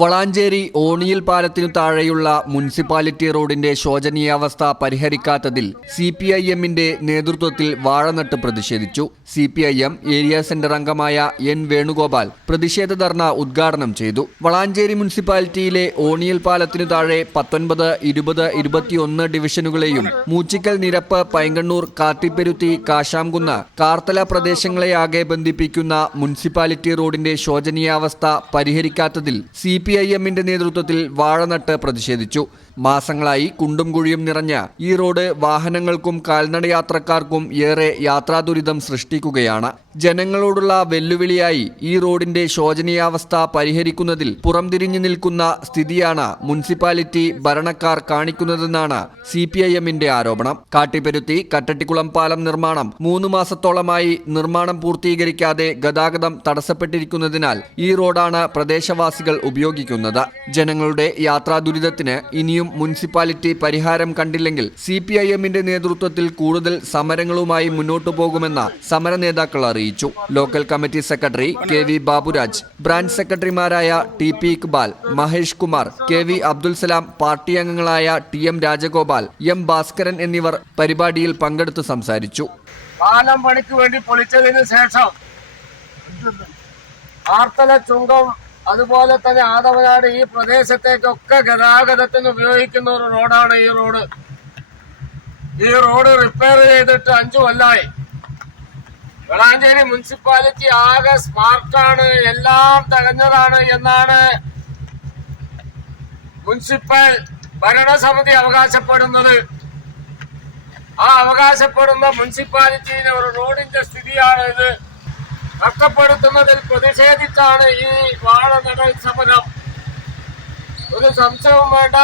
വളാഞ്ചേരി ഓണിയിൽ പാലത്തിനു താഴെയുള്ള മുനിസിപ്പാലിറ്റി റോഡിന്റെ ശോചനീയാവസ്ഥ പരിഹരിക്കാത്തതിൽ സി പി ഐ എമ്മിന്റെ നേതൃത്വത്തിൽ വാഴനട്ട് പ്രതിഷേധിച്ചു. C P I M area centre അംഗമായ എൻ വേണുഗോപാൽ പ്രതിഷേധ ധർണ ഉദ്ഘാടനം ചെയ്തു. വളാഞ്ചേരി മുനിസിപ്പാലിറ്റിയിലെ ഓണിയിൽ പാലത്തിനു താഴെ പത്തൊൻപത് ഇരുപത് ഇരുപത്തിയൊന്ന് ഡിവിഷനുകളെയും മൂച്ചിക്കൽ നിരപ്പ് പൈങ്കണ്ണൂർ കാത്തിപ്പെരുത്തി കാശാംകുന്ന് കാർത്തല പ്രദേശങ്ങളെയാകെ ബന്ധിപ്പിക്കുന്ന മുനിസിപ്പാലിറ്റി റോഡിന്റെ ശോചനീയാവസ്ഥ പരിഹരിക്കാത്തതിൽ സി പി ഐ എമ്മിന്റെ നേതൃത്വത്തിൽ വാഴനട്ട് പ്രതിഷേധിച്ചു. മാസങ്ങളായി കുണ്ടും കുഴിയും നിറഞ്ഞ ഈ റോഡ് വാഹനങ്ങൾക്കും കാൽനടയാത്രക്കാർക്കും ഏറെ യാത്രാദുരിതം സൃഷ്ടിക്കുകയാണ്. ജനങ്ങളോടുള്ള വെല്ലുവിളിയായി ഈ റോഡിന്റെ ശോചനീയാവസ്ഥ പരിഹരിക്കുന്നതിൽ പുറംതിരിഞ്ഞു നിൽക്കുന്ന സ്ഥിതിയാണ് മുനിസിപ്പാലിറ്റി ഭരണക്കാർ കാണിക്കുന്നതെന്നാണ് സി പി ഐ എമ്മിന്റെ ആരോപണം. കാട്ടിപ്പെരുത്തി കട്ടട്ടിക്കുളം പാലം നിർമ്മാണം മൂന്ന് മാസത്തോളമായി നിർമ്മാണം പൂർത്തീകരിക്കാതെ ഗതാഗതം തടസ്സപ്പെട്ടിരിക്കുന്നതിനാൽ ഈ റോഡാണ് പ്രദേശവാസികൾ ഉപയോഗിക്കുന്നത്. ജനങ്ങളുടെ യാത്രാ ദുരിതത്തിന് ഇനിയും മുനിസിപ്പാലിറ്റി പരിഹാരം കണ്ടില്ലെങ്കിൽ സി പി ഐ എമ്മിന്റെ നേതൃത്വത്തിൽ കൂടുതൽ സമരങ്ങളുമായി മുന്നോട്ടു പോകുമെന്ന് സമര നേതാക്കൾ അറിയിച്ചു. Local committee secretary K V Baburaj branch സെക്രട്ടറിമാരായ T P Iqbal Mahesh Kumar K V Abdul Salam party അംഗങ്ങളായ T M Rajagopal M Bhaskaran എന്നിവർ പരിപാടിയിൽ പങ്കെടുത്ത് സംസാരിച്ചു. പാലം പണിക്ക് വേണ്ടി പൊളിച്ചതിന് ശേഷം ആർത്തല ചുങ്കം അതുപോലെ തന്നെ ആദവനാട് ഈ പ്രദേശത്തേക്കൊക്കെ ഗതാഗതത്തിന് ഉപയോഗിക്കുന്ന ഒരു റോഡാണ് ഈ റോഡ്. ഈ റോഡ് റിപ്പയർ ചെയ്തിട്ട് അഞ്ചു കൊല്ലായി. വെളാഞ്ചേരി മുനിസിപ്പാലിറ്റി ആകെ സ്മാർട്ടാണ് എല്ലാം തികഞ്ഞതാണ് എന്നാണ് മുനിസിപ്പൽ ഭരണസമിതി അവകാശപ്പെടുന്നത്. ആ അവകാശപ്പെടുന്ന മുനിസിപ്പാലിറ്റിയിലെ ഒരു റോഡിന്റെ സ്ഥിതിയാണ് ഇത് നഷ്ടപ്പെടുത്തുന്നതിൽ പ്രതിഷേധിച്ചാണ് ഈ വാഴനടൽ സമരം. ഒരു സംശയവും വേണ്ട.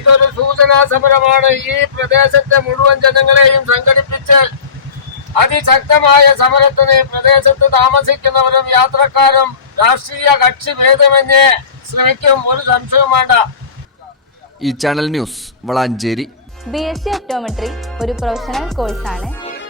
ഇതൊരു സൂചനാ സമരമാണ്. ഈ പ്രദേശത്തെ മുഴുവൻ ജനങ്ങളെയും സംഘടിപ്പിച്ച് അതിശക്തമായ സമരത്തിന് പ്രദേശത്ത് താമസിക്കുന്നവരും യാത്രക്കാരും രാഷ്ട്രീയ കക്ഷി ഭേദമന്യേ ശ്രമിക്കും. ഒരു സംശയവും വേണ്ട. ഈ channel news Valanchery. B S C optometry ഒരു പ്രൊഫഷണൽ കോഴ്സാണ്